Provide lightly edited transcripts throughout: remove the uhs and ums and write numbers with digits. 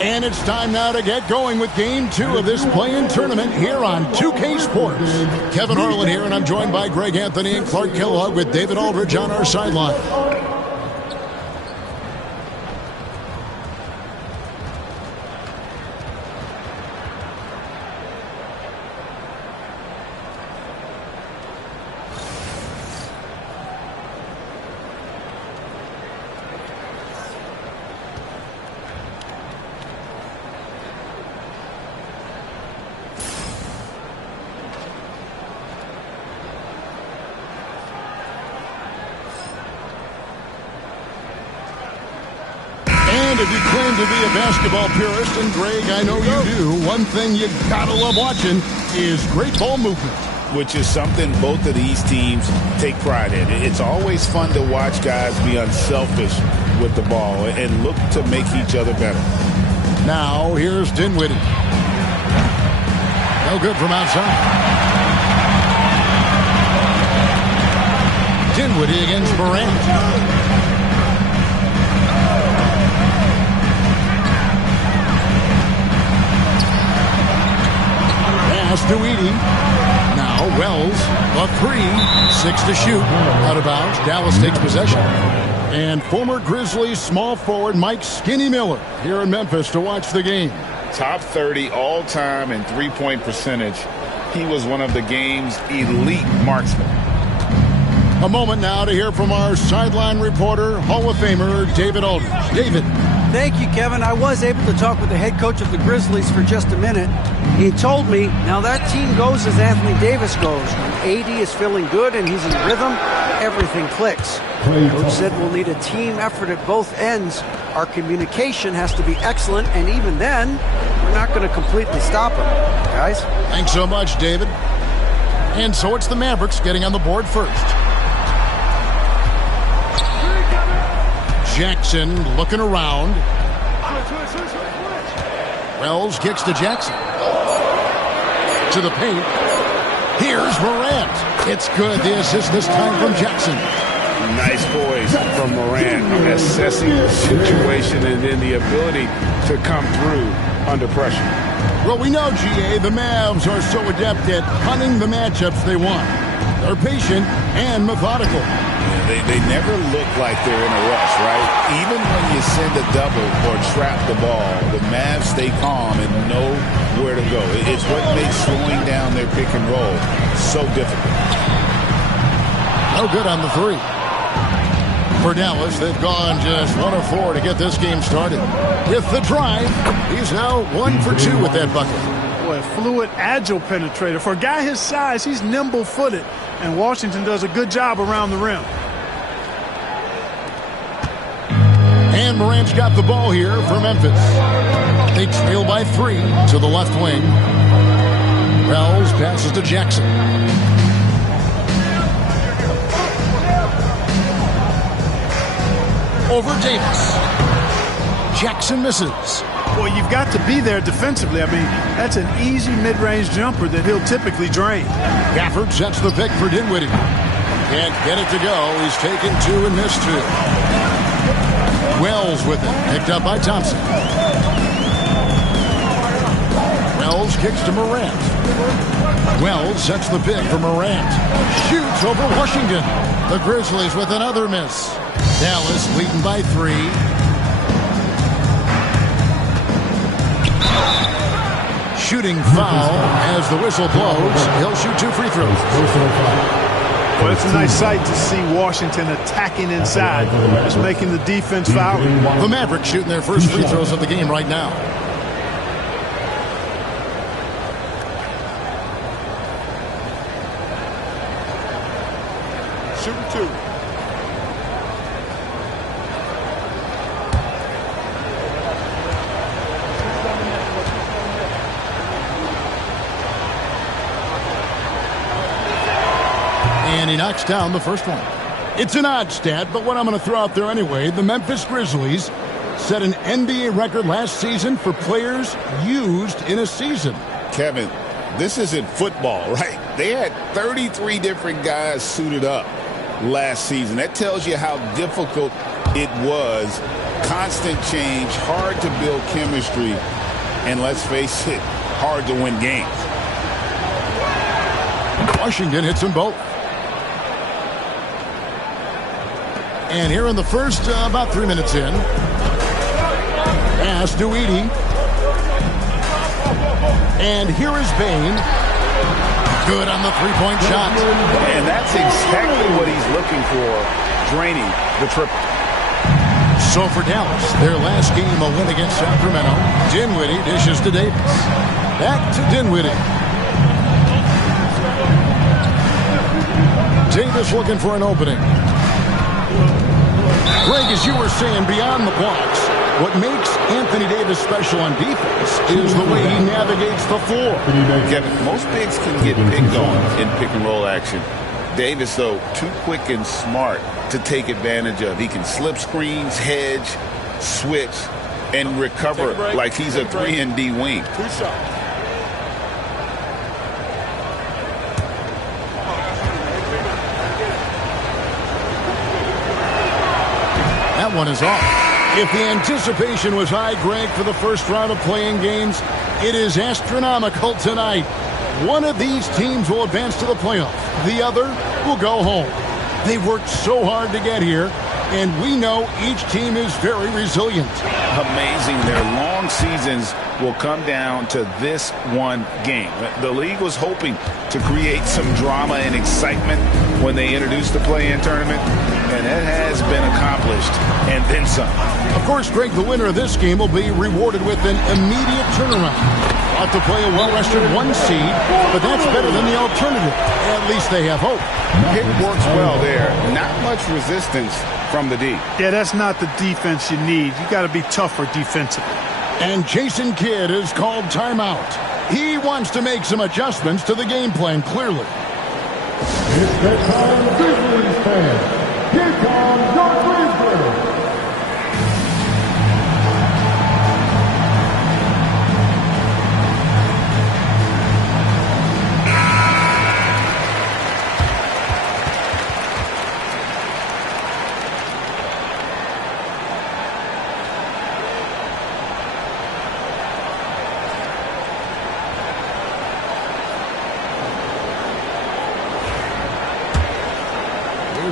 And it's time now to get going with Game 2 of this play-in tournament here on 2K Sports. Kevin Harlan here, and I'm joined by Greg Anthony and Clark Kellogg with David Aldridge on our sideline. And if you claim to be a basketball purist, and Greg, I know you do, one thing you gotta love watching is great ball movement. Which is something both of these teams take pride in. It's always fun to watch guys be unselfish with the ball and look to make each other better. Now, here's Dinwiddie. No good from outside. Dinwiddie against Morant. Pass to Edey. Now Wells, a three, 6 to shoot. Out of bounds. Dallas takes possession. And former Grizzlies small forward Mike Skinny Miller here in Memphis to watch the game. Top 30 all-time in three-point percentage. He was one of the game's elite marksmen. A moment now to hear from our sideline reporter, Hall of Famer David Aldridge. David. Thank you, Kevin. I was able to talk with the head coach of the Grizzlies for just a minute. He told me, now that team goes as Anthony Davis goes. When AD is feeling good and he's in rhythm, everything clicks. Coach said we'll need a team effort at both ends. Our communication has to be excellent, and even then, we're not going to completely stop him. Guys? Thanks so much, David. And so it's the Mavericks getting on the board first. Jackson looking around. Wells kicks to Jackson. To the paint. Here's Morant. It's good. The assist this time from Jackson. Nice poise from Morant, assessing the situation and then the ability to come through under pressure. Well, we know, GA, the Mavs are so adept at hunting the matchups they want. They're patient and methodical. They never look like they're in a rush, right? Even when you send a double or trap the ball, the Mavs stay calm and know where to go. It's what makes slowing down their pick and roll so difficult. No good on the three. For Dallas, they've gone just 1 of 4 to get this game started. With the drive, he's now 1 for 2 with that bucket. Boy, fluid, agile penetrator. For a guy his size, he's nimble-footed, and Washington does a good job around the rim. And Morant's got the ball here for Memphis. They trail by 3 to the left wing. Wells passes to Jackson. Over Davis. Jackson misses. Well, you've got to be there defensively. I mean, that's an easy mid-range jumper that he'll typically drain. Gafford sets the pick for Dinwiddie. Can't get it to go. He's taken 2 and missed 2. Wells with it. Picked up by Thompson. Wells kicks to Morant. Wells sets the pick for Morant. Shoots over Washington. The Grizzlies with another miss. Dallas leading by 3. Shooting foul as the whistle blows. He'll shoot 2 free throws. Well, it's a nice sight to see Washington attacking inside, just making the defense foul. The Mavericks shooting their first free throws of the game right now. Shooting 2. And he knocks down the first one. It's an odd stat, but what I'm going to throw out there anyway. The Memphis Grizzlies set an NBA record last season for players used in a season. Kevin, this isn't football, right? They had 33 different guys suited up last season. That tells you how difficult it was. Constant change, hard to build chemistry, and let's face it, hard to win games. Washington hits them both. And here in the first, about 3 minutes in, pass to Edey. And here is Bain. Good on the three-point shot. And that's exactly what he's looking for, draining the triple. So for Dallas, their last game a win against Sacramento. Dinwiddie dishes to Davis. Back to Dinwiddie. Davis looking for an opening. Greg, as you were saying, beyond the blocks, what makes Anthony Davis special on defense is the way he navigates the floor. Kevin, most bigs can get picked on in pick-and-roll action. Davis, though, too quick and smart to take advantage of. He can slip screens, hedge, switch, and recover like he's a 3-and-D wing. That one is off. If the anticipation was high, Greg, for the first round of playing games, it is astronomical tonight. One of these teams will advance to the playoff. The other will go home. They worked so hard to get here, and we know each team is very resilient. Amazing. Their long seasons will come down to this one game. The league was hoping to create some drama and excitement when they introduced the play-in tournament, and that has been accomplished, and then some. Of course, Greg, the winner of this game will be rewarded with an immediate turnaround. Ought to play a well-rested 1 seed, but that's better than the alternative. At least they have hope. It works well there. Not much resistance from the D. Yeah, that's not the defense you need. You got to be tougher defensively. And Jason Kidd is called timeout. He wants to make some adjustments to the game plan, clearly. It's that time, Grizzlies fans. Here comes your Grizzlies.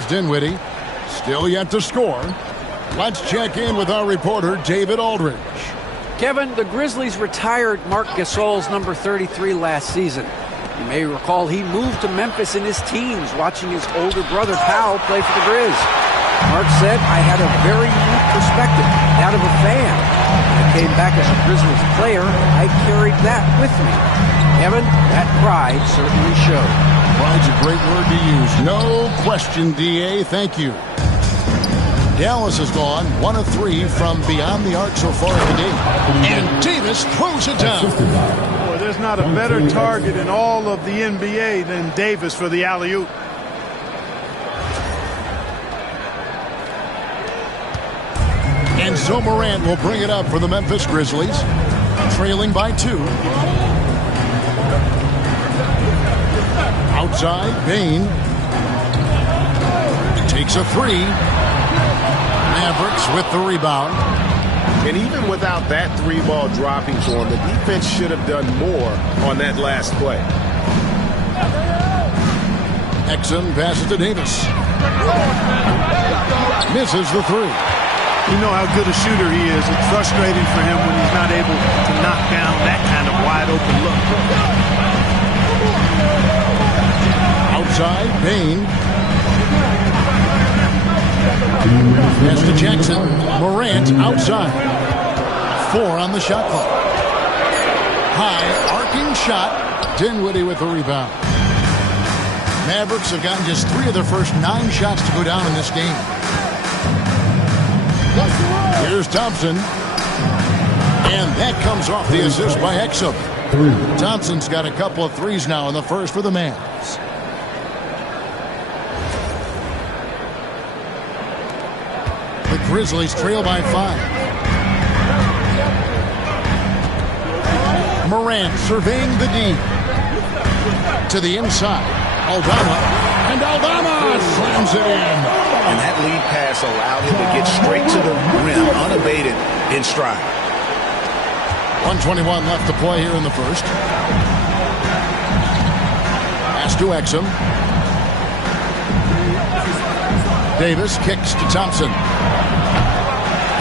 Dinwiddie, still yet to score. Let's check in with our reporter, David Aldridge. Kevin, the Grizzlies retired Marc Gasol's number 33 last season. You may recall he moved to Memphis in his teens, watching his older brother, Powell, play for the Grizz. Marc said, I had a very unique perspective, that of a fan. When I came back as a Grizzlies player, I carried that with me. Kevin, that pride certainly showed. Pride's a great word to use. No question, D.A. Thank you. Dallas has gone 1 of 3 from beyond the arc so far in the game. And Davis throws it down. Boy, there's not a better target in all of the NBA than Davis for the alley-oop. And so Morant will bring it up for the Memphis Grizzlies, trailing by 2. Outside, Bain takes a 3. Mavericks with the rebound. And even without that 3-ball dropping for him, the defense should have done more on that last play. Exum passes to Davis. Misses the 3. You know how good a shooter he is. It's frustrating for him when he's not able to knock down that kind of wide-open look. Outside, Bain. Pass to Jackson. Morant outside. 4 on the shot clock. High, arcing shot. Dinwiddie with the rebound. Mavericks have gotten just 3 of their first 9 shots to go down in this game. Here's Thompson. And that comes off the assist by Exum. Thompson's got a couple of threes now in the first for the Mavs. Grizzlies trail by 5. Morant surveying the D. To the inside. Aldama. And Aldama slams it in. And that lead pass allowed him to get straight to the rim, unabated, in stride. 1:21 left to play here in the first. Pass to Exum. Davis kicks to Thompson.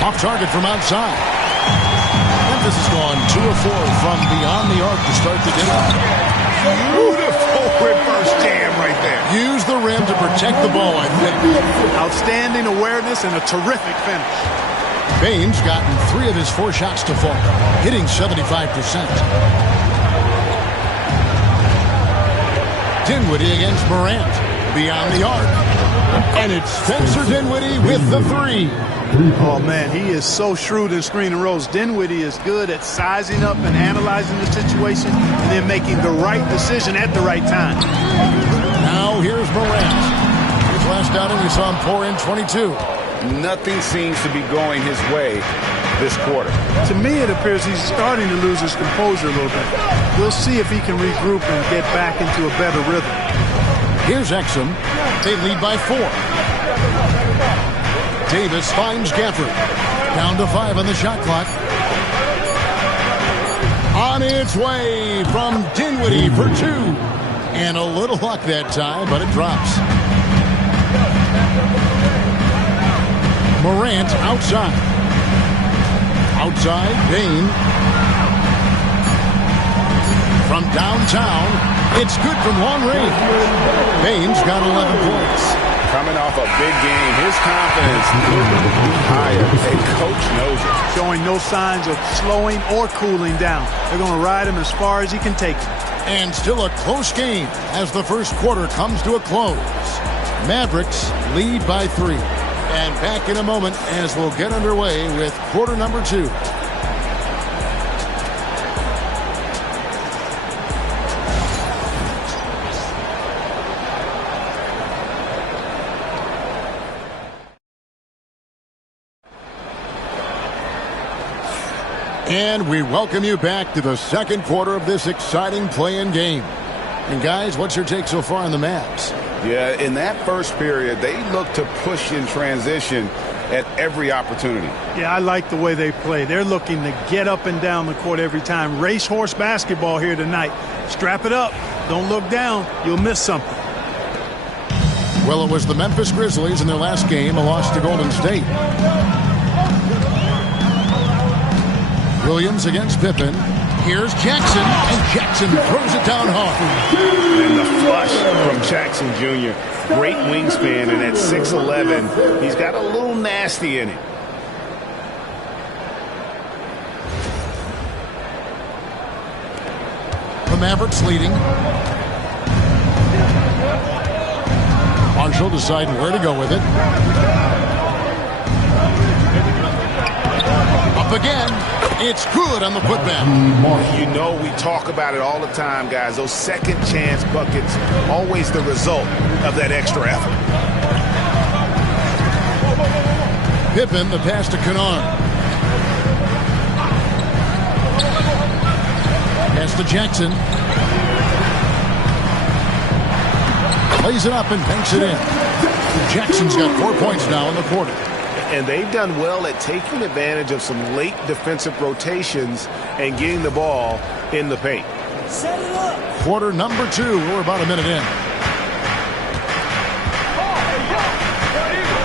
Off target from outside. Memphis has gone 2 of 4 from beyond the arc to start the dinner. Beautiful reverse jam right there. Use the rim to protect the ball, I think. Outstanding awareness and a terrific finish. Baines gotten 3 of his 4 shots to fall, hitting 75%. Dinwiddie against Morant. Beyond the arc. And it's Spencer Dinwiddie with the 3. Oh, man, he is so shrewd in screen and rolls. Dinwiddie is good at sizing up and analyzing the situation and then making the right decision at the right time. Now here's Morant. His last outing, we saw him pour in 22. Nothing seems to be going his way this quarter. To me, it appears he's starting to lose his composure a little bit. We'll see if he can regroup and get back into a better rhythm. Here's Exum. They lead by 4. Davis finds Gafford. Down to 5 on the shot clock. On its way from Dinwiddie for 2. And a little luck that time, but it drops. Morant outside. Outside, Bane. From downtown, it's good from long range. Bane's got 11 points. Coming off a big game, his confidence is higher, and coach knows it. Showing no signs of slowing or cooling down. They're going to ride him as far as he can take him. And still a close game as the first quarter comes to a close. Mavericks lead by 3. And back in a moment as we'll get underway with quarter number 2. And we welcome you back to the second quarter of this exciting play-in game. And guys, what's your take so far on the Mavs? Yeah, in that first period, they look to push in transition at every opportunity. Yeah, I like the way they play. They're looking to get up and down the court every time. Racehorse basketball here tonight. Strap it up. Don't look down. You'll miss something. Well, it was the Memphis Grizzlies in their last game, a loss to Golden State. Williams against Pippen. Here's Jackson, and Jackson throws it down hard. And the flush from Jackson Jr. Great wingspan, and at 6'11", he's got a little nasty in it. The Mavericks leading. Marshall deciding where to go with it. Up again. It's good on the putback. You know, we talk about it all the time, guys. Those second chance buckets, always the result of that extra effort. Pippen, the pass to Kennard. Pass to Jackson. Plays it up and banks it in. Jackson's got 4 points now in the quarter. And they've done well at taking advantage of some late defensive rotations and getting the ball in the paint. Set it up. Quarter number 2. We're about a minute in.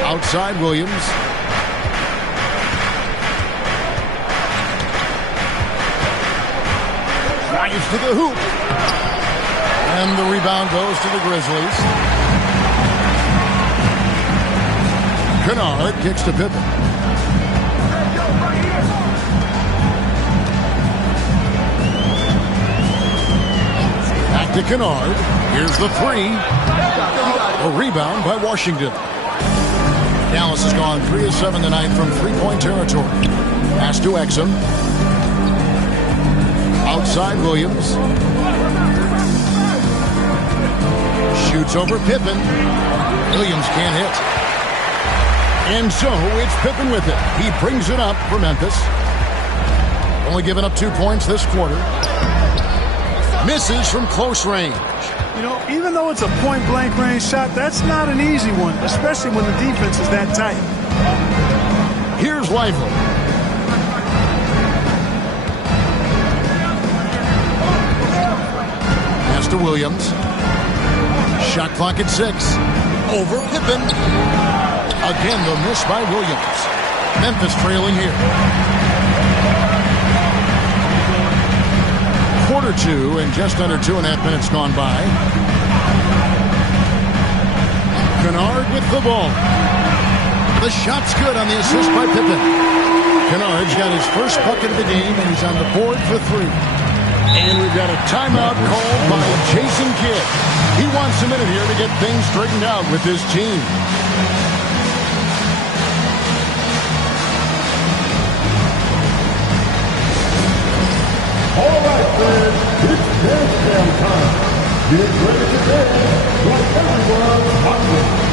Outside Williams. Drives to the hoop. And the rebound goes to the Grizzlies. Kennard kicks to Pippen. Back to Kennard. Here's the 3. A rebound by Washington. Dallas has gone 3 of 7 tonight from three-point territory. Pass to Exum. Outside Williams. Shoots over Pippen. Williams can't hit. And so it's Pippen with it. He brings it up for Memphis. Only giving up 2 points this quarter. Misses from close range. You know, even though it's a point-blank range shot, that's not an easy one, especially when the defense is that tight. Here's Lively. Pass to Williams. Shot clock at 6. Over Pippen. Again, the miss by Williams. Memphis trailing here. Quarter 2 and just under 2.5 minutes gone by. Kennard with the ball. The shot's good on the assist by Pippen. Kennard's got his first bucket of the game, and he's on the board for 3. And we've got a timeout called by Jason Kidd. He wants a minute here to get things straightened out with his team. All right, friends, it's dance jam time. Get ready to dance like everyone's hungry.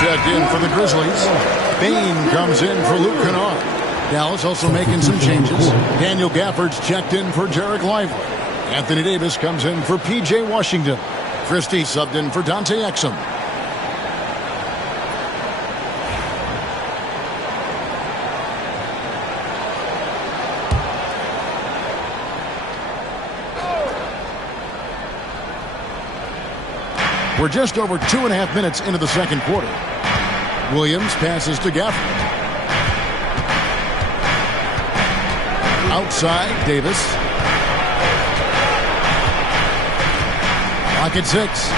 Checked in for the Grizzlies. Bain comes in for Luke Kennard. Dallas also making some changes. Daniel Gafford's checked in for Jarek Lively. Anthony Davis comes in for P.J. Washington. Christie subbed in for Dante Exum. We're just over 2.5 minutes into the second quarter. Williams passes to Gafford. Outside, Davis. Clock at 6.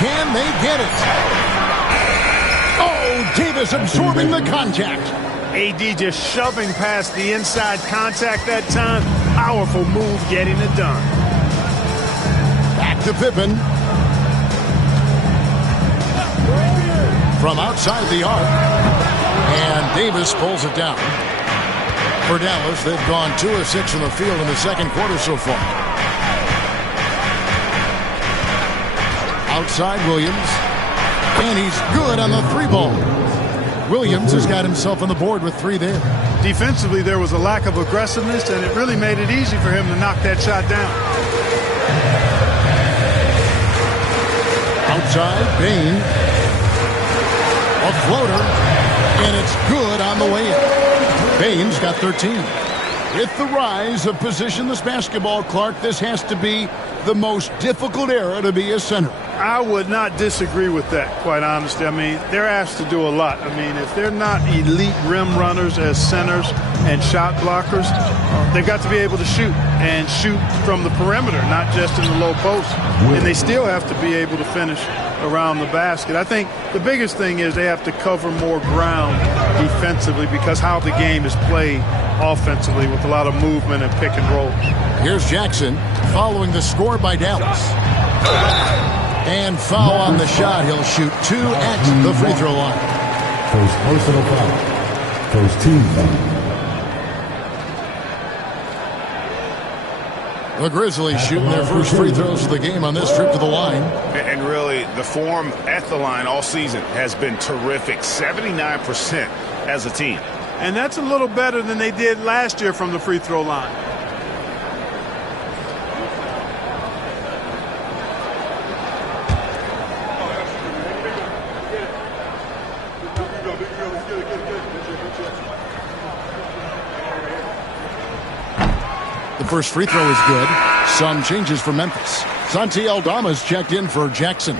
Can they get it? Oh, Davis absorbing the contact. AD just shoving past the inside contact that time. Powerful move getting it done. Back to Pippen. From outside the arc. And Davis pulls it down. For Dallas, they've gone 2 of 6 from the field in the second quarter so far. Outside Williams. And he's good on the 3-ball. Williams has got himself on the board with 3 there. Defensively, there was a lack of aggressiveness, and it really made it easy for him to knock that shot down. Outside, Bain. A floater. And it's good on the way in. Bain's got 13. With the rise of positionless basketball, Clark, this has to be the most difficult era to be a center. I would not disagree with that, quite honestly. I mean, they're asked to do a lot. I mean, if they're not elite rim runners as centers and shot blockers, they've got to be able to shoot and shoot from the perimeter, not just in the low post. And they still have to be able to finish around the basket. I think the biggest thing is they have to cover more ground defensively because how the game is played offensively with a lot of movement and pick and roll. Here's Jackson following the score by Dallas. And foul on the shot. He'll shoot 2 at the free throw line. First personal foul. First team foul. The Grizzlies shooting their first free throws of the game on this trip to the line. And really, the form at the line all season has been terrific. 79% as a team. And that's a little better than they did last year from the free throw line. The first free throw is good. Some changes for Memphis. Santi Aldama's checked in for Jackson.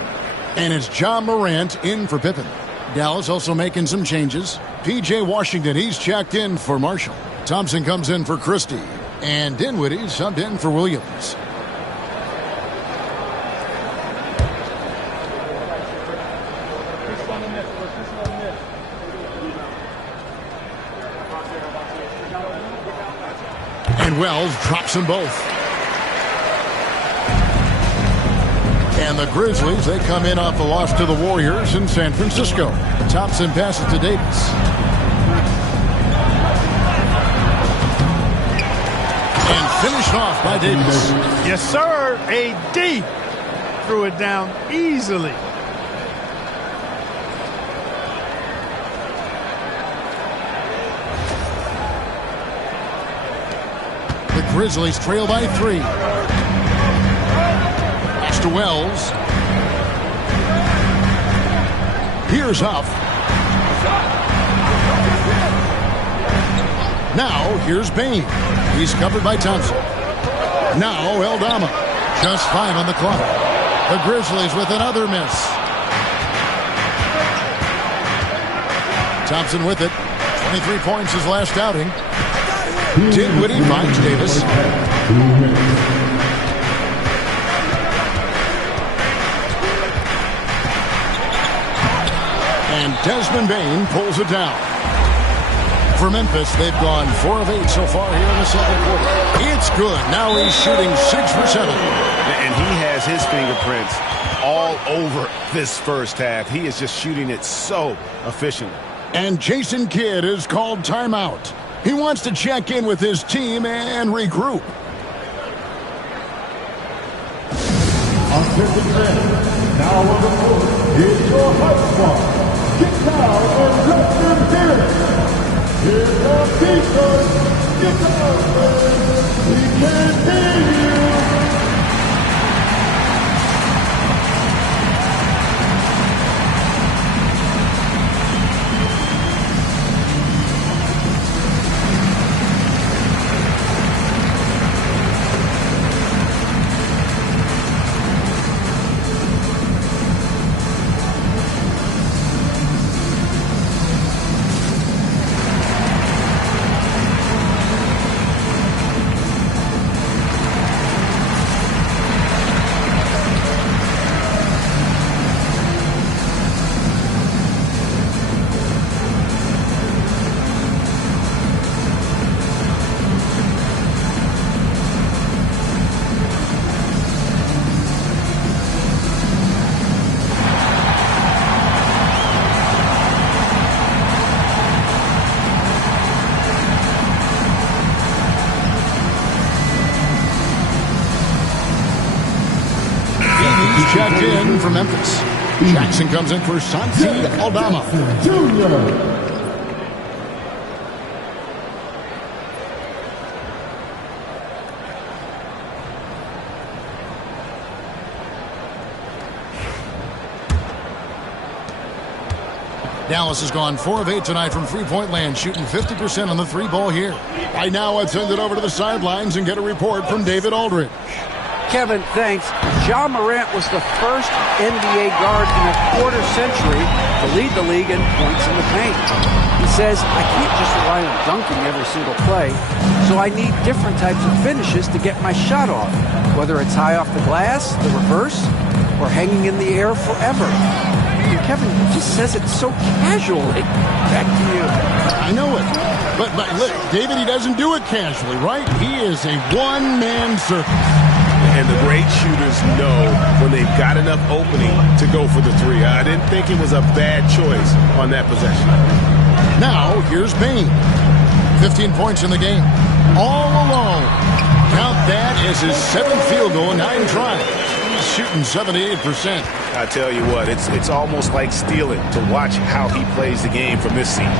And it's John Morant in for Pippen. Dallas also making some changes. P.J. Washington, he's checked in for Marshall. Thompson comes in for Christie. And Dinwiddie subbed in for Williams. And Wells drops them both. And the Grizzlies, they come in off a loss to the Warriors in San Francisco. Thompson passes to Davis. And finished off by Davis. Yes, sir. AD threw it down easily. The Grizzlies trail by 3. Pass to Wells. Here's Huff. Now, here's Bain. He's covered by Thompson. Now, Aldama. Just 5 on the clock. The Grizzlies with another miss. Thompson with it. 23 points his last outing. Dinwiddie finds Davis. And Desmond Bain pulls it down. For Memphis, they've gone 4 of 8 so far here in the second quarter. It's good. Now he's shooting 6 for 7. And he has his fingerprints all over this first half. He is just shooting it so efficiently. And Jason Kidd is called timeout. He wants to check in with his team and regroup. Offensive end. Now on the court is your high squad. Get down and let them hear it. Here's the defense. Get down, man. We can't hear you. Checked in for Memphis. Jackson comes in for Santi Aldama. Junior. Dallas has gone 4 of 8 tonight from three-point land, shooting 50% on the 3-ball here. Right now, let's send it over to the sidelines and get a report from David Aldridge. Kevin, thanks. John Morant was the first NBA guard in a quarter century to lead the league in points in the paint. He says, I can't just rely on dunking every single play, so I need different types of finishes to get my shot off, whether it's high off the glass, the reverse, or hanging in the air forever. And Kevin just says it so casually. Back to you. I know it. But look, David, he doesn't do it casually, right? He is a one-man circus. And the great shooters know when they've got enough opening to go for the three. I didn't think it was a bad choice on that possession. Now, here's Bain. 15 points in the game. All alone. Count that as his 7th field goal in 9 tries. He's shooting 78%. I tell you what, it's almost like stealing to watch how he plays the game from this seat.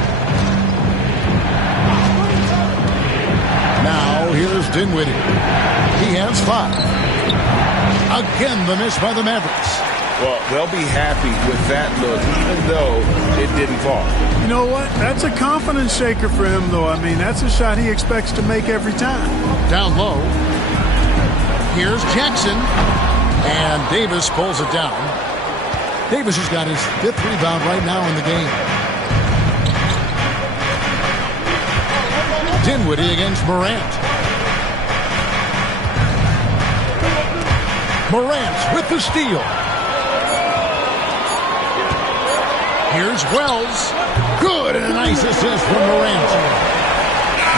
Now, here's Dinwiddie. He has 5. Again, the miss by the Mavericks. Well, they'll be happy with that look, even though it didn't fall. You know what? That's a confidence shaker for him, though. I mean, that's a shot he expects to make every time. Down low. Here's Jackson. And Davis pulls it down. Davis has got his 5th rebound right now in the game. Dinwiddie against Morant. Morant with the steal. Here's Wells. Good, and a nice assist from Morant.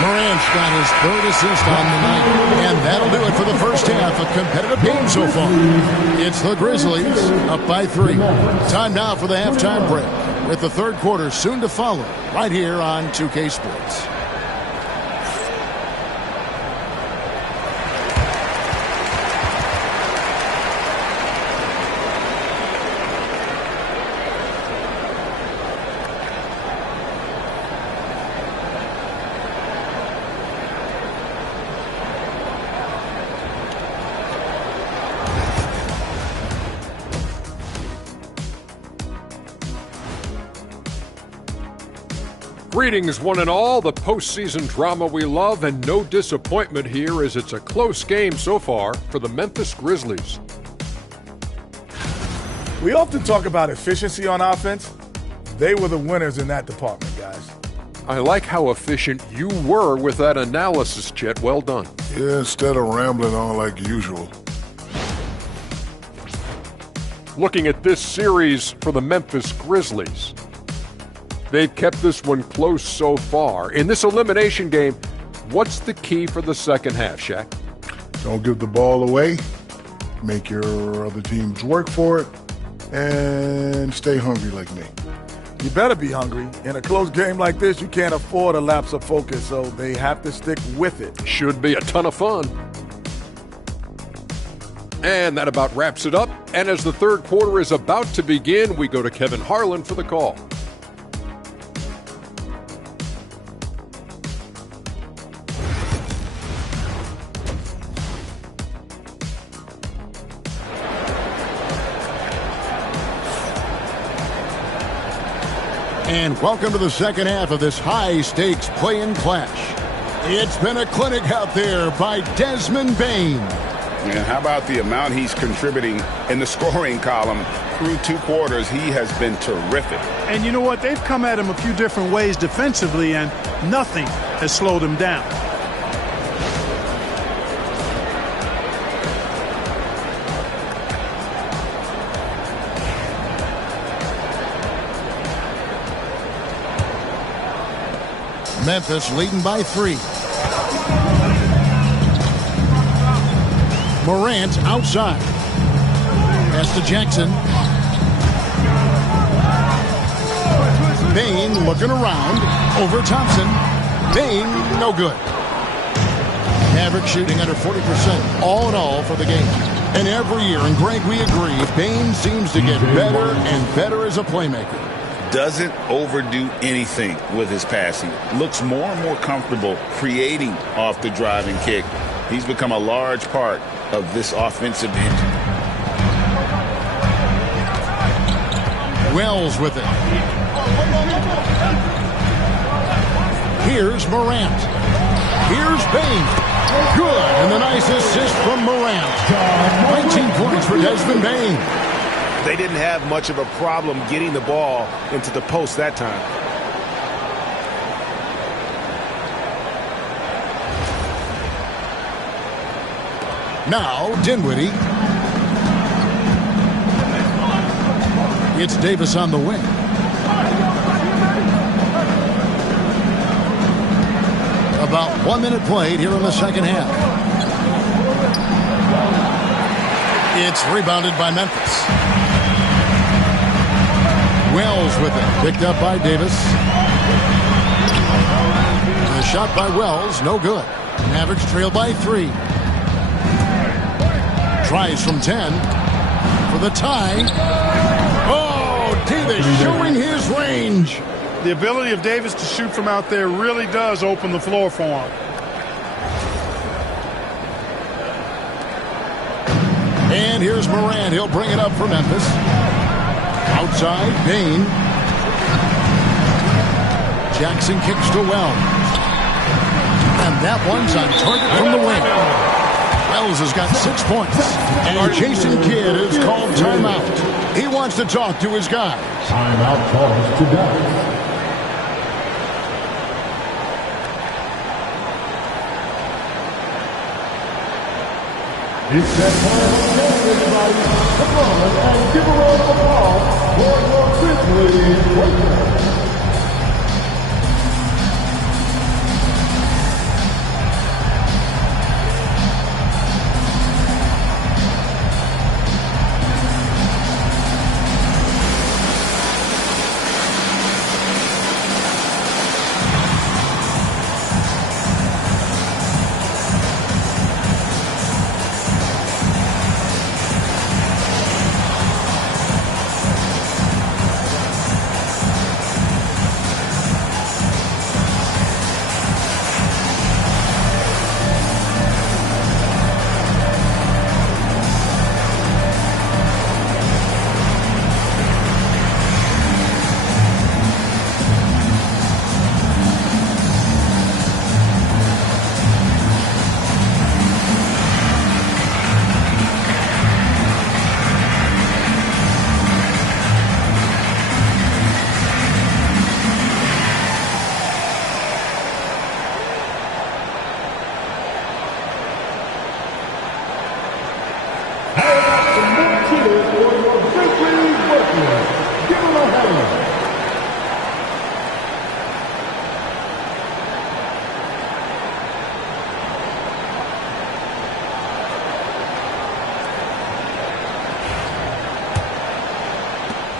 Morant's got his 3rd assist on the night. And that'll do it for the first half. A competitive game so far. It's the Grizzlies up by 3. Time now for the halftime break, with the 3rd quarter soon to follow right here on 2K Sports. Greetings, one and all. The postseason drama we love, and no disappointment here as it's a close game so far for the Memphis Grizzlies. We often talk about efficiency on offense. They were the winners in that department, guys. I like how efficient you were with that analysis, Chet. Well done. Yeah, instead of rambling on like usual. Looking at this series for the Memphis Grizzlies, they've kept this one close so far. In this elimination game, what's the key for the second half, Shaq? Don't give the ball away. Make your other teams work for it. And stay hungry like me. You better be hungry. In a close game like this, you can't afford a lapse of focus, so they have to stick with it. Should be a ton of fun. And that about wraps it up. And as the 3rd quarter is about to begin, we go to Kevin Harlan for the call. And welcome to the second half of this high-stakes play-in clash. It's been a clinic out there by Desmond Bane. And how about the amount he's contributing in the scoring column? Through 2 quarters, he has been terrific. And you know what? They've come at him a few different ways defensively, and nothing has slowed him down. Memphis leading by 3. Morant outside. Pass to Jackson. Bane looking around. Over Thompson. Bane, no good. Mavericks shooting under 40% all in all for the game. And every year, and Greg, we agree, Bane seems to get better and better as a playmaker. Doesn't overdo anything with his passing. Looks more and more comfortable creating off the driving kick. He's become a large part of this offensive engine. Wells with it. Here's Morant. Here's Bane. Good, and the nice assist from Morant. 19 points for Desmond Bane. They didn't have much of a problem getting the ball into the post that time. Now, Dinwiddie. It's Davis on the wing. About 1 minute played here in the second half. It's rebounded by Memphis. Wells with it. Picked up by Davis. The shot by Wells, no good. Mavericks trail by 3. Tries from 10 for the tie. Oh, Davis showing his range. The ability of Davis to shoot from out there really does open the floor for him. And here's Morant. He'll bring it up for Memphis. Outside, Bain. Jackson kicks to Wells. And that one's on target from the wing. Wells has got 6 points. And Jason Kidd has called timeout. He wants to talk to his guys. Timeout calls to Dallas. It's that time of game, everybody. Come on and give a round of applause for your Grizzlies players.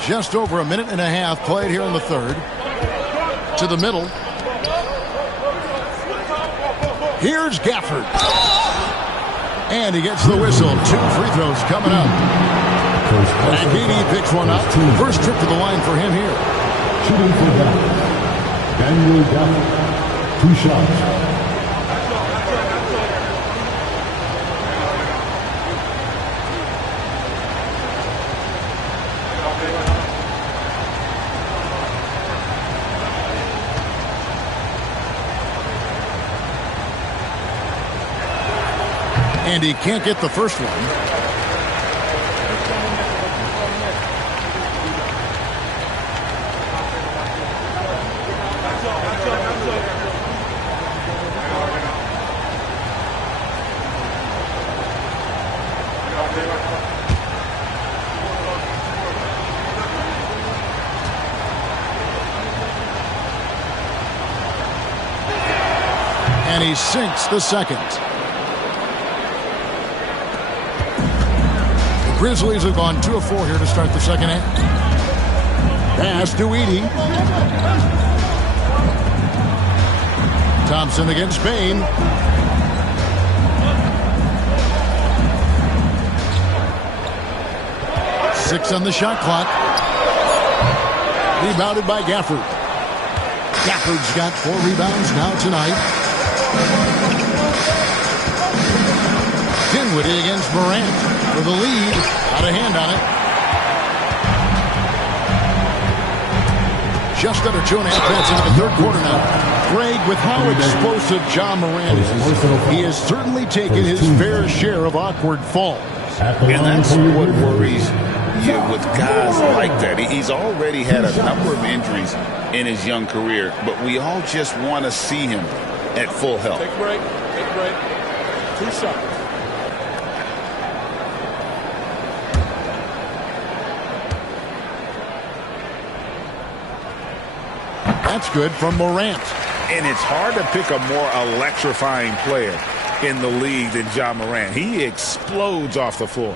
Just over a minute and a half played here in the third. To the middle. Here's Gafford. And he gets the whistle. 2 free throws coming up. Agini picks one up. First trip to the line for him here. Shooting for Dallas, Daniel Gafford. 2 shots. And he can't get the first one. And he sinks the second. Grizzlies have gone 2 of 4 here to start the second half. Pass to Edey. Thompson against Bain. Six on the shot clock. Rebounded by Gafford. Gafford's got 4 rebounds now tonight. Dinwiddie against Morant. For the lead, out of hand on it. Just under 2.5 minutes into the third quarter now. Greg, with how explosive Ja Morant is, he has certainly taken his fair share of awkward falls. And that's what worries you with guys like that. He's already had a number of injuries in his young career, but we all just want to see him at full health. Take a break. Take a break. 2 shots. That's good from Morant. And it's hard to pick a more electrifying player in the league than Ja Morant. He explodes off the floor.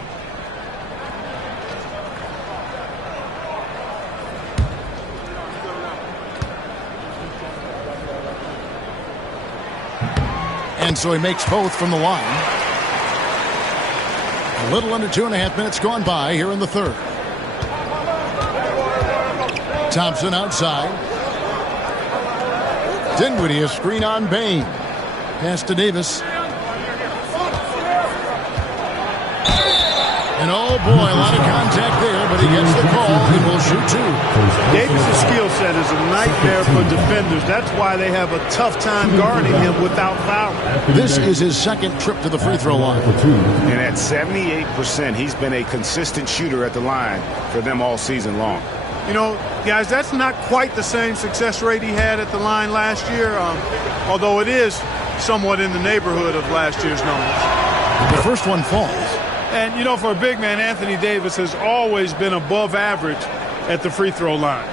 And so he makes both from the line. A little under 2.5 minutes gone by here in the third. Thompson outside. Dinwiddie, a screen on Bain. Pass to Davis. And oh boy, a lot of contact there, but he gets the call and will shoot two. Davis' skill set is a nightmare for defenders. That's why they have a tough time guarding him without fouling. This is his second trip to the free throw line. And at 78%, he's been a consistent shooter at the line for them all season long. You know, guys, that's not quite the same success rate he had at the line last year, although it is somewhat in the neighborhood of last year's numbers. The first one falls. And, you know, for a big man, Anthony Davis has always been above average at the free throw line.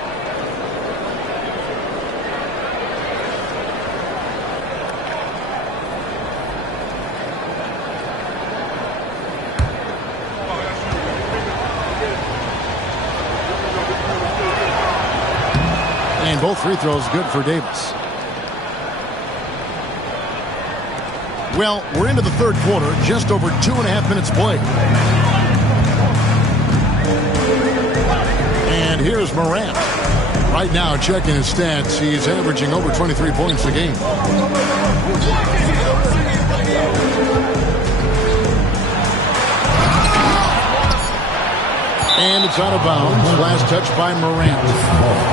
And both free throws good for Davis. Well, we're into the third quarter, just over 2.5 minutes played. And here's Morant. Right now, checking his stats, he's averaging over 23 points a game. And it's out of bounds. Last touch by Morant.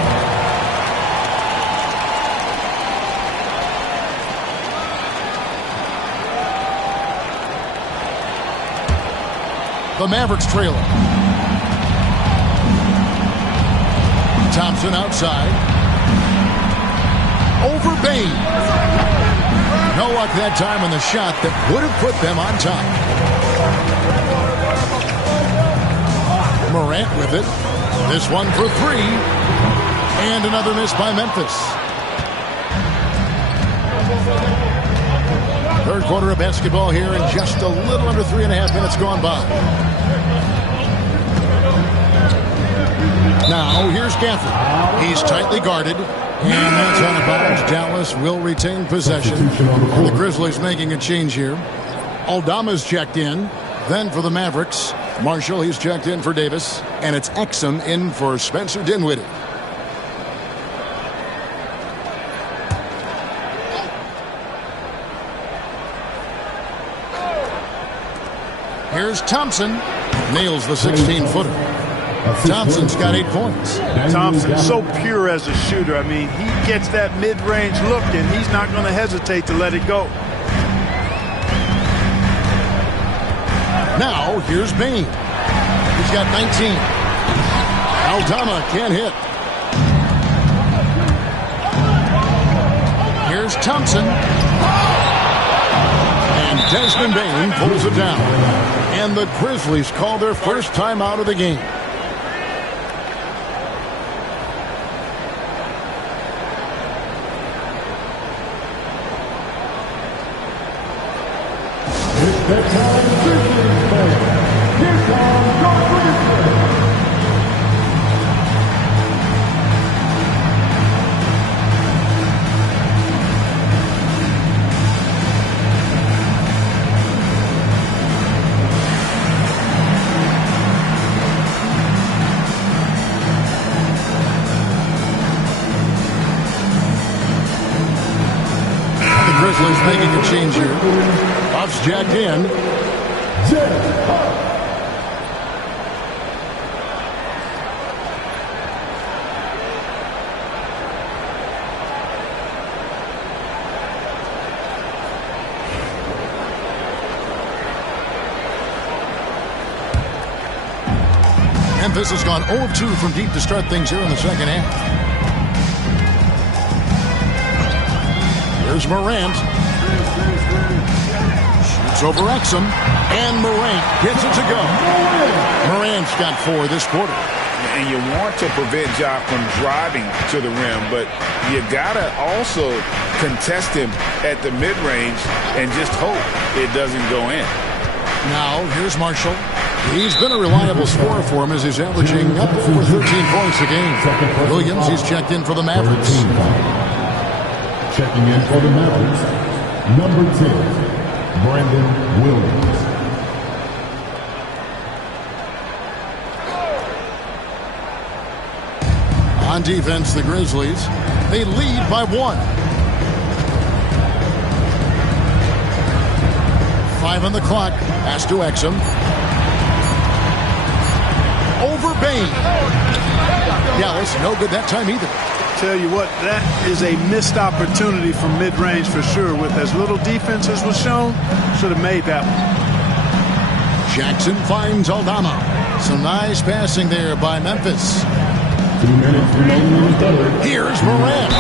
The Mavericks trailer. Thompson outside. Over Bain. No luck that time on the shot that would have put them on top. Morant with it. This one for three. And another miss by Memphis. Third quarter of basketball here, and just a little under 3.5 minutes gone by. Now, here's Gafford. He's tightly guarded, and that's out of bounds. Dallas will retain possession. And the Grizzlies making a change here. Aldama's checked in. Then for the Mavericks, Marshall, he's checked in for Davis. And it's Exum in for Spencer Dinwiddie. Here's Thompson. Nails the 16-footer. Thompson's got 8 points. Thompson's so pure as a shooter. I mean, he gets that mid-range look, and he's not going to hesitate to let it go. Now, here's Bain. He's got 19. Aldama can't hit. Here's Thompson. And Desmond Bain pulls it down. And the Grizzlies call their first time out of the game. Grizzlies making a change here. Buff's jacked in. Memphis has gone 0 of 2 from deep to start things here in the second half. Here's Morant. Shoots over Exum. And Morant gets it to go. Morant's got 4 this quarter. And you want to prevent Ja from driving to the rim, but you got to also contest him at the mid-range and just hope it doesn't go in. Now, here's Marshall. He's been a reliable scorer for him as he's averaging up over 13 points a game. Williams, he's checked in for the Mavericks. Checking in for the Mavericks, number 10, Brandon Williams. On defense, the Grizzlies, they lead by 1. 5 on the clock. Pass to Exum. over Bain. Dallas, no good that time either. Tell you what, that is a missed opportunity from mid-range for sure. With as little defense as was shown, should have made that one. Jackson finds Aldama. Some nice passing there by Memphis. 2 minutes remaining in the third. Here's Morant.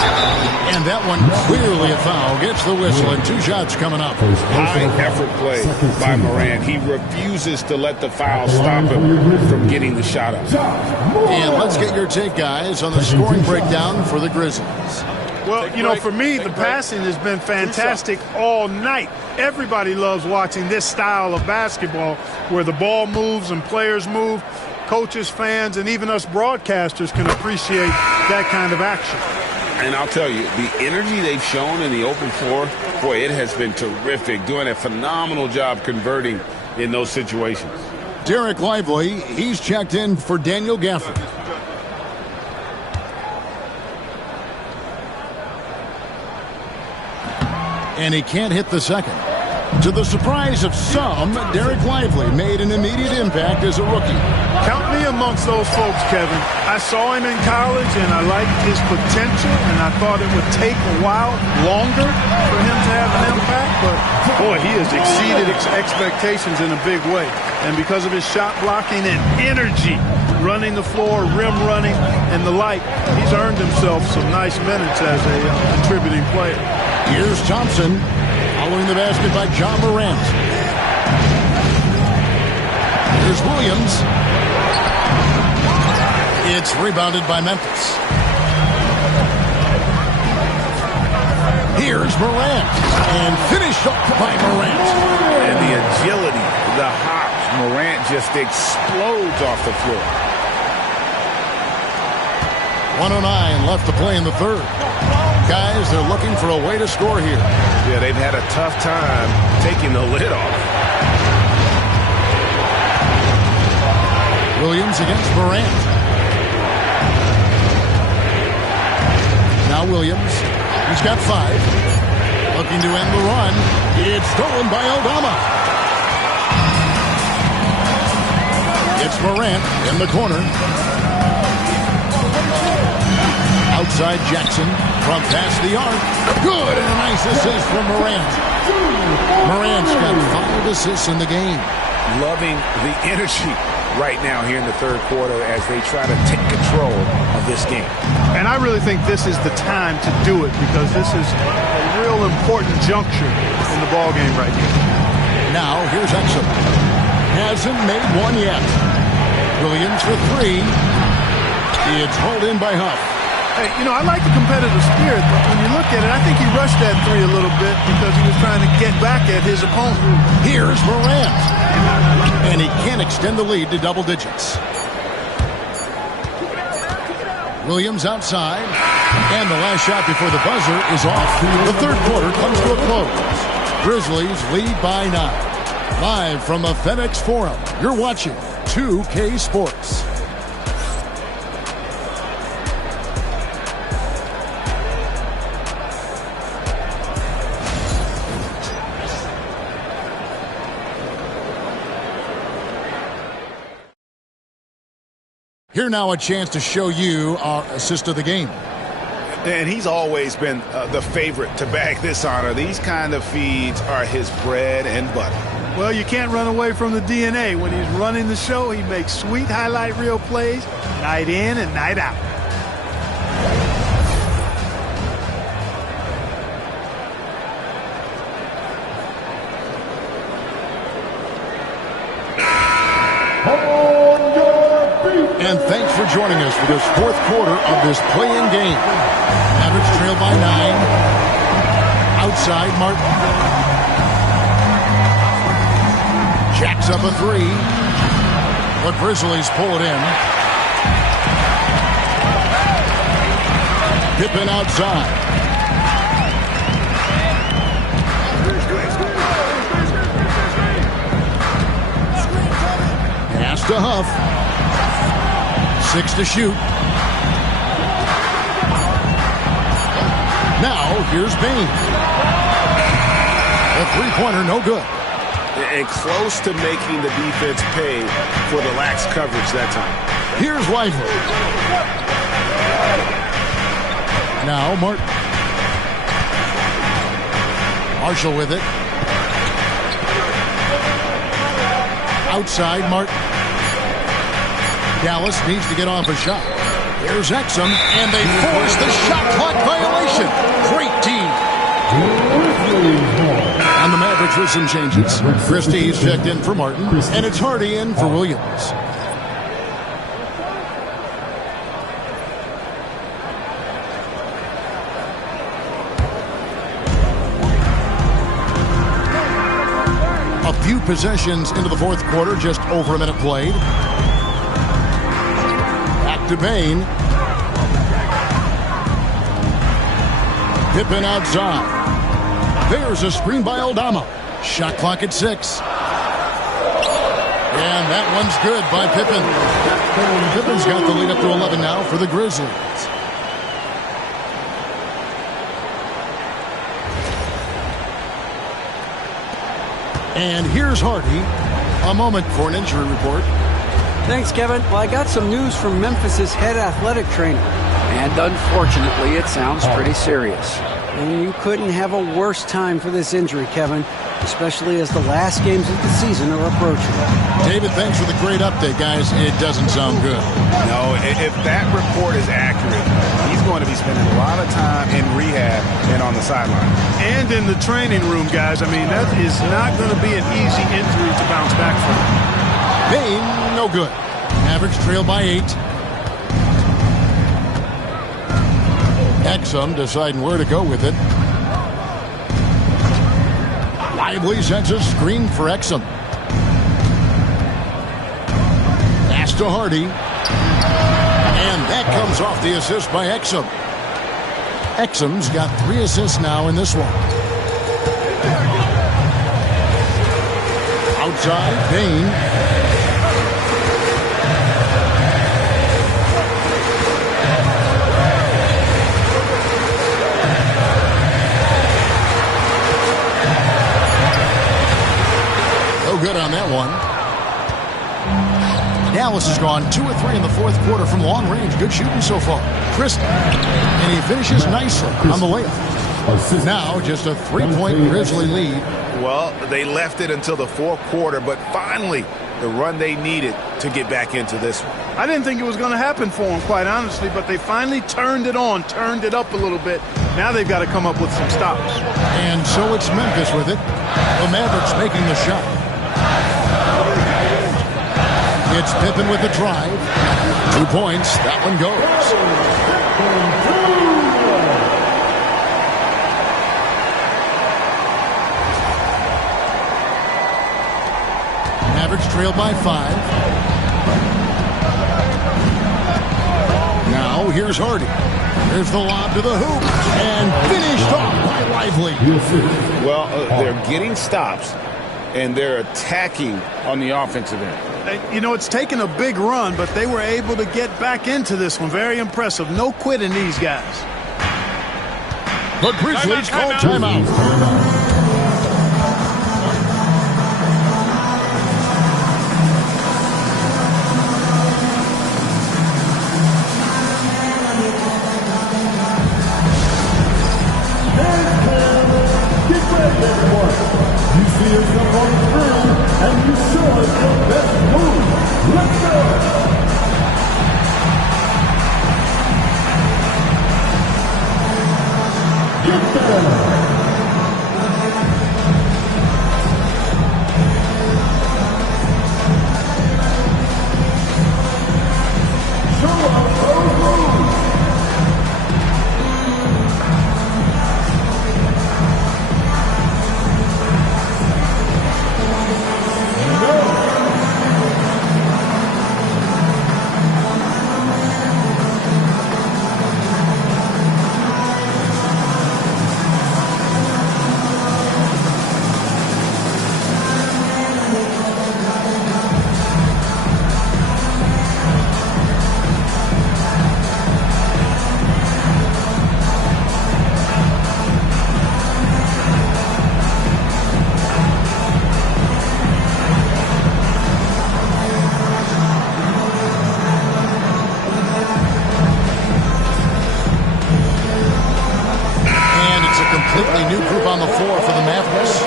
And that one clearly a foul. Gets the whistle and 2 shots coming up. High effort play by Morant. He refuses to let the foul stop him from getting the shot up. And let's get your take, guys, on the scoring breakdown for the Grizzlies. Well, you know, for me, the passing has been fantastic all night. Everybody loves watching this style of basketball where the ball moves and players move. Coaches, fans, and even us broadcasters can appreciate that kind of action. And I'll tell you, the energy they've shown in the open floor, boy, it has been terrific. Doing a phenomenal job converting in those situations. Derek Lively, he's checked in for Daniel Gafford. And he can't hit the second. To the surprise of some, Derek Lively made an immediate impact as a rookie. Count me amongst those folks, Kevin. I saw him in college, and I liked his potential, and I thought it would take a while longer for him to have an impact. But, boy, he has exceeded expectations in a big way. And because of his shot blocking and energy, running the floor, rim running, and the like, he's earned himself some nice minutes as a contributing player. Here's Thompson. Following the basket by John Morant. Here's Williams. It's rebounded by Memphis. Here's Morant. And finished off by Morant. And the agility, the hops, Morant just explodes off the floor. 1:09 left to play in the third. Guys, they're looking for a way to score here. Yeah, they've had a tough time taking the lid off. Williams against Morant. Now Williams. He's got 5. Looking to end the run. It's stolen by Aldama. It's Morant in the corner. Outside Jackson from past the arc. Good, and a nice assist from Morant. Morant's got 5 assists in the game. Loving the energy right now here in the third quarter as they try to take control of this game. And I really think this is the time to do it because this is a real important juncture in the ballgame right here. Now, here's Exum. Hasn't made one yet. Williams for 3. It's hauled in by Huff. Hey, you know, I like the competitive spirit, but when you look at it, I think he rushed that 3 a little bit because he was trying to get back at his opponent. Here's Morant. And he can't extend the lead to double digits. Williams outside. And the last shot before the buzzer is off. The third quarter comes to a close. Grizzlies lead by 9. Live from the FedEx Forum, you're watching 2K Sports. Here now a chance to show you our assist of the game. And he's always been the favorite to bag this honor. These kind of feeds are his bread and butter. Well, you can't run away from the DNA. When he's running the show, he makes sweet highlight reel plays night in and night out. And thanks for joining us for this fourth quarter of this play-in game. Mavericks trail by 9. Outside, Martin. Jacks up a 3. The Grizzlies pull it in. Pippen outside. Pass to Huff. 6 to shoot. Now, here's Bain. The three-pointer, no good. and close to making the defense pay for the lax coverage that time. Here's Lively. Now Martin. Marshall with it. Outside Martin. Dallas needs to get off a shot. Here's Exum, and they force the shot clock violation. Great team. And the Mavericks with some changes. Christie's checked in for Martin, and it's Hardy in for Williams. A few possessions into the fourth quarter, just over a minute played. Back to Bain. Pippen outside. There's a screen by Aldama. Shot clock at 6. And that one's good by Pippen. Pippen's got the lead up to 11 now for the Grizzlies. And here's Hardy. A moment for an injury report. Thanks, Kevin. Well, I got some news from Memphis's head athletic trainer. And unfortunately, it sounds pretty serious. And you couldn't have a worse time for this injury, Kevin, especially as the last games of the season are approaching. David, thanks for the great update, guys. It doesn't sound good. No, if that report is accurate, he's going to be spending a lot of time in rehab and on the sideline. And in the training room, guys. I mean, that is not going to be an easy injury to bounce back from. Bain, no good. Mavericks trail by 8. Exum deciding where to go with it. Lively sends a screen for Exum. Pass to Hardy. And that comes off the assist by Exum. Exum's got 3 assists now in this one. Outside, Bain. Good on that one. Dallas has gone 2 of 3 in the fourth quarter from long range. Good shooting so far. Christie. And he finishes nicely on the layup. Now just a 3-point Grizzly lead. Well, they left it until the fourth quarter, but finally the run they needed to get back into this one. I didn't think it was going to happen for them, quite honestly, but they finally turned it on, turned it up a little bit. Now they've got to come up with some stops. And so it's Memphis with it. The Mavericks making the shot. It's Pippen with the drive. 2 points. That one goes. Mavericks trail by 5. Now here's Hardy. There's the lob to the hoop. And finished off by Lively. Well, they're getting stops, and they're attacking on the offensive end. You know, it's taken a big run, but they were able to get back into this one. Very impressive. No quitting these guys. The Grizzlies call timeout. Get ready, everyone. You see yourself on the screen, and you show us your best move. Let's go! Get better! Show us those moves! completely new group on the floor for the Mavericks.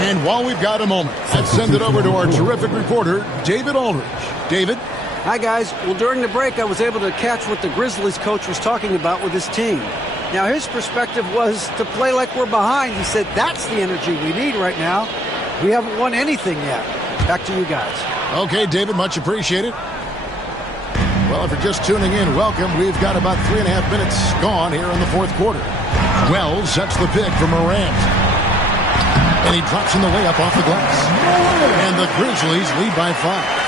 And while we've got a moment, let's send it over to our terrific reporter, David Aldridge. David? Hi, guys. Well, during the break, I was able to catch what the Grizzlies coach was talking about with his team. Now, his perspective was to play like we're behind. He said that's the energy we need right now. We haven't won anything yet. Back to you guys. Okay, David, much appreciated. Well, if you're just tuning in, welcome. We've got about 3.5 minutes gone here in the fourth quarter. Wells sets the pick for Morant. And he drops in the layup off the glass. And the Grizzlies lead by 5.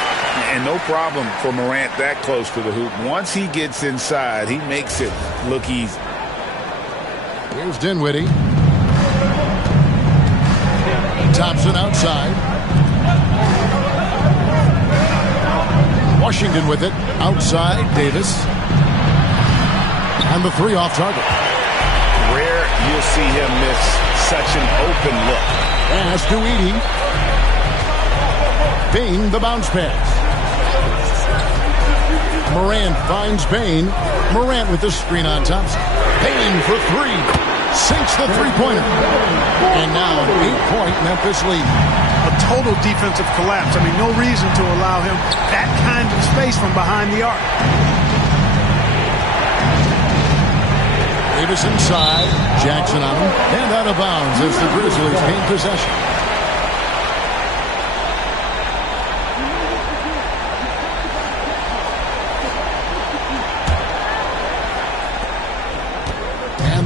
And no problem for Morant that close to the hoop. Once he gets inside, he makes it look easy. Here's Dinwiddie. Thompson outside. Washington with it. Outside, Davis. And the 3 off target. Rare you'll see him miss such an open look. Pass to Edey. Bain, the bounce pass. Morant finds Bain. Morant with the screen on Thompson. Bain for 3. Sinks the three-pointer. And now an 8-point Memphis lead. A total defensive collapse. I mean, no reason to allow him that kind of space from behind the arc. Davis inside. Jackson on him. And out of bounds as the Grizzlies gain possession.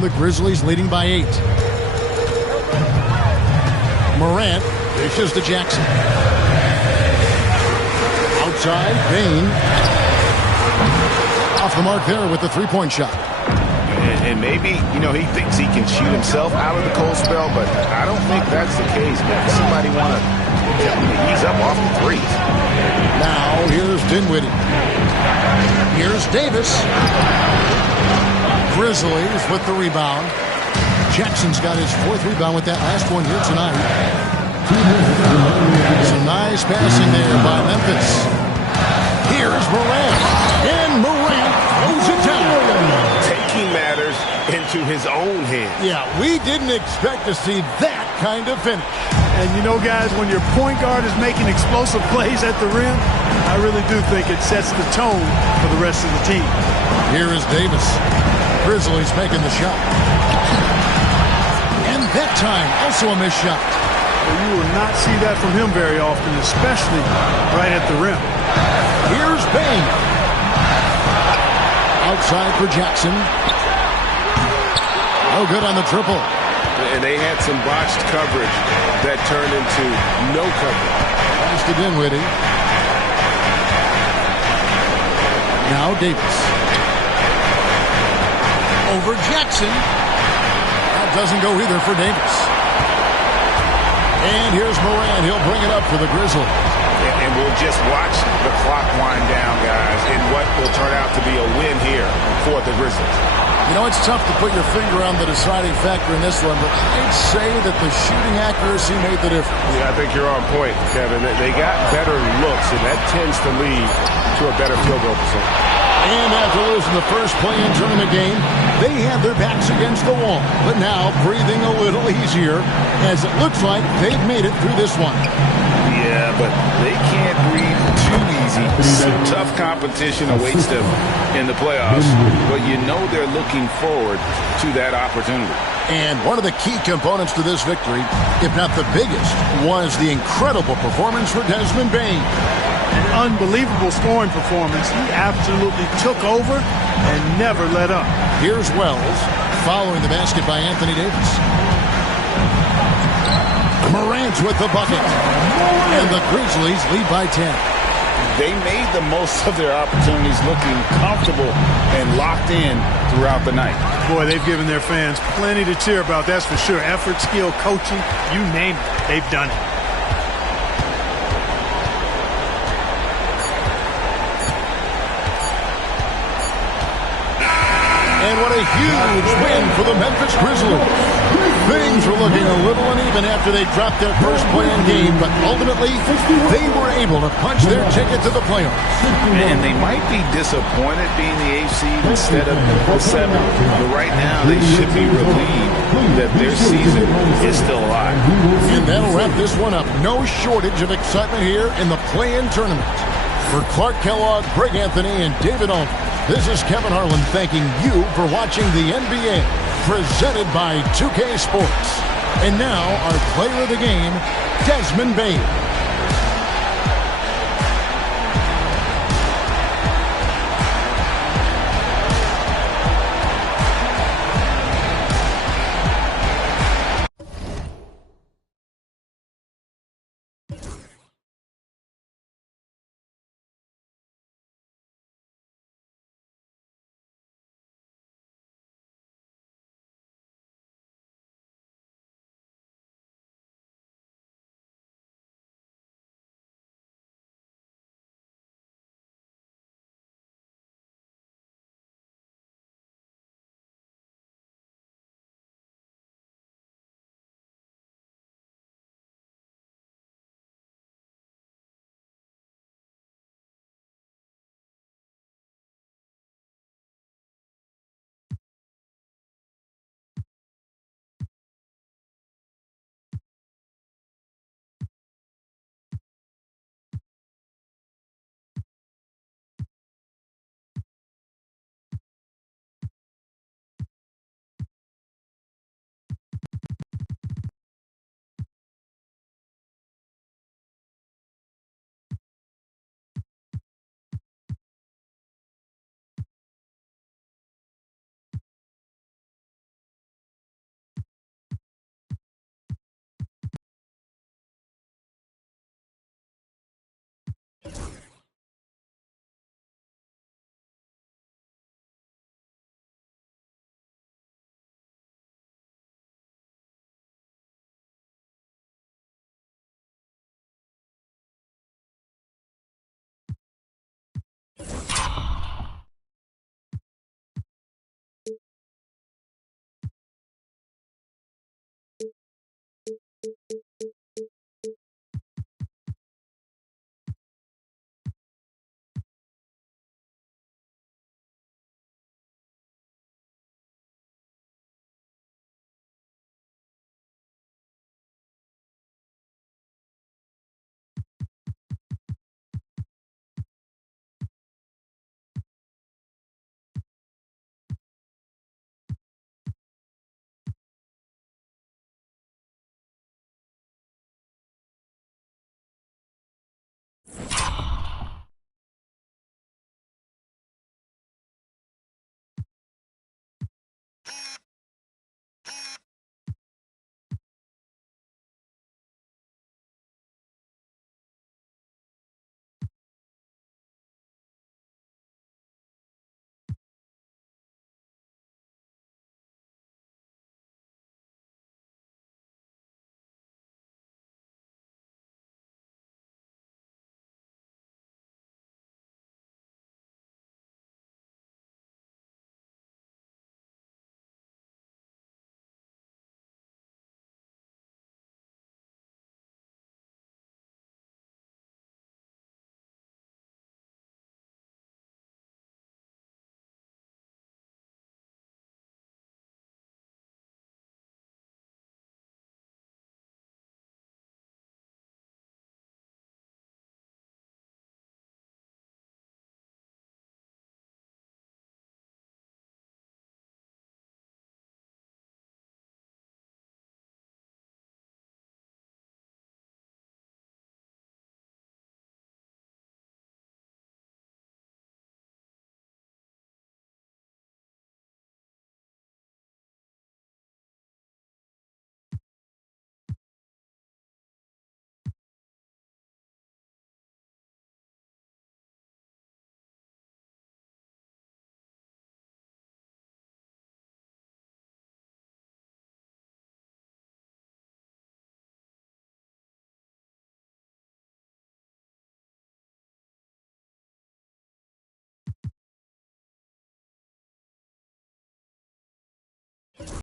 The Grizzlies leading by 8. Morant dishes to Jackson. Outside, Bain. Off the mark there with the three-point shot. And maybe, he thinks he can shoot himself out of the cold spell, but I don't think that's the case. Maybe somebody want to ease up off the threes. Now, here's Dinwiddie. Here's Davis. Grizzlies with the rebound. Jackson's got his 4th rebound with that last one here tonight. Some nice passing there by Memphis. Here's Morant. And Morant throws it down. Taking matters into his own hands. Yeah, we didn't expect to see that kind of finish. And guys, when your point guard is making explosive plays at the rim, I really do think it sets the tone for the rest of the team. Here is Davis. Grizzlies making the shot. And that time, also a missed shot. Well, you will not see that from him very often, especially right at the rim. Here's Bain. Outside for Jackson. No good on the triple. And they had some botched coverage that turned into no coverage. Pass to Dinwiddie. Now Davis. Over Jackson. That doesn't go either for Davis. And here's Morant. He'll bring it up for the Grizzlies. And we'll just watch the clock wind down, guys, in what will turn out to be a win here for the Grizzlies. It's tough to put your finger on the deciding factor in this one, but I'd say that the shooting accuracy made the difference. Yeah, I think you're on point, Kevin. They got better looks, and that tends to lead to a better field goal percentage. And after losing the first play-in tournament game, they had their backs against the wall. But now breathing a little easier as it looks like they've made it through this one. Yeah, but they can't breathe too easy. Some tough competition awaits them in the playoffs, but they're looking forward to that opportunity. And one of the key components to this victory, if not the biggest, was the incredible performance for Desmond Bain. An unbelievable scoring performance. He absolutely took over and never let up. Here's Wells following the basket by Anthony Davis. Morant with the bucket. And the Grizzlies lead by 10. They made the most of their opportunities, looking comfortable and locked in throughout the night. Boy, they've given their fans plenty to cheer about, that's for sure. Effort, skill, coaching, you name it, they've done it. And what a huge win for the Memphis Grizzlies. Things were looking a little uneven after they dropped their first play-in game, but ultimately they were able to punch their ticket to the playoffs. And they might be disappointed being the 8th seed instead of the 7th, but right now they should be relieved that their season is still alive. And that'll wrap this one up. No shortage of excitement here in the play-in tournament. For Clark Kellogg, Greg Anthony, and David Alden, this is Kevin Harlan thanking you for watching the NBA, presented by 2K Sports. And now, our player of the game, Desmond Bane.